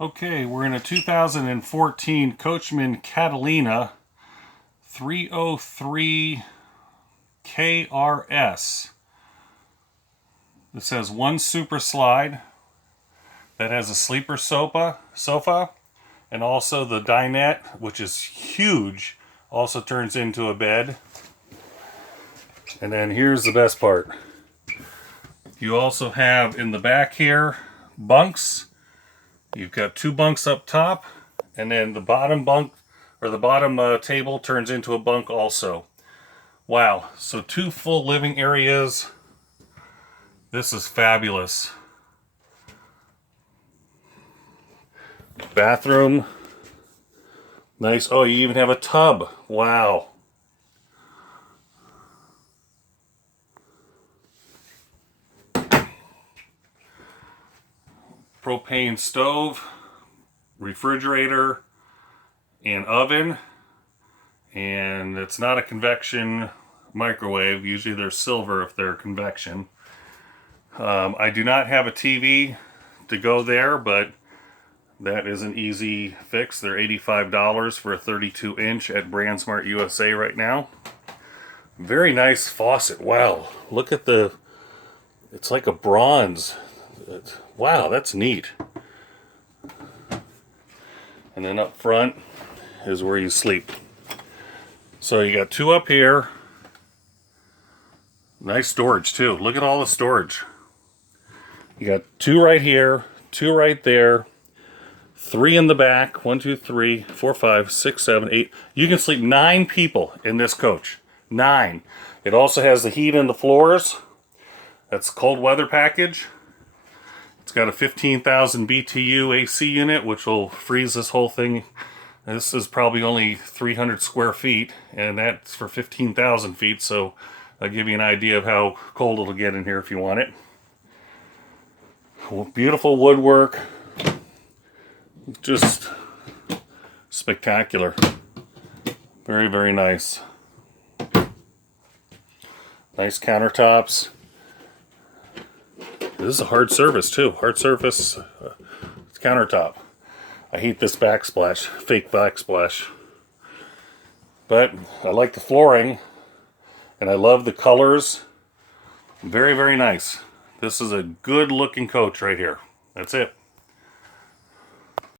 Okay, we're in a 2014 Coachman Catalina 303 KRS. This has one super slide that has a sleeper sofa, and also the dinette, which is huge, also turns into a bed. And then here's the best part. You also have in the back here bunks. You've got two bunks up top, and then the bottom bunk, or the bottom table turns into a bunk also. Wow, so two full living areas. This is fabulous. Bathroom. Nice. Oh, you even have a tub. Wow. Propane stove, refrigerator, and oven. And it's not a convection microwave. Usually they're silver if they're convection. I do not have a TV to go there, but that is an easy fix. They're $85 for a 32-inch at BrandSmart USA right now. Very nice faucet. Wow, look at the, it's like a bronze. Wow, that's neat. And then up front is where you sleep. So you got two up here. Nice storage too. Look at all the storage. You got two right here, two right there, three in the back. 1, 2, 3, 4, 5, 6, 7, 8. You can sleep 9 people in this coach. 9. It also has the heat in the floors. That's cold weather package. It's got a 15,000 BTU AC unit, which will freeze this whole thing. This is probably only 300 square feet, and that's for 15,000 feet, so I'll give you an idea of how cold it'll get in here if you want it. Beautiful woodwork. Just spectacular. Very, very nice. Nice countertops. This is a hard surface too. Hard surface countertop. I hate this backsplash, fake backsplash. But I like the flooring, and I love the colors. Very, very nice. This is a good looking coach right here. That's it.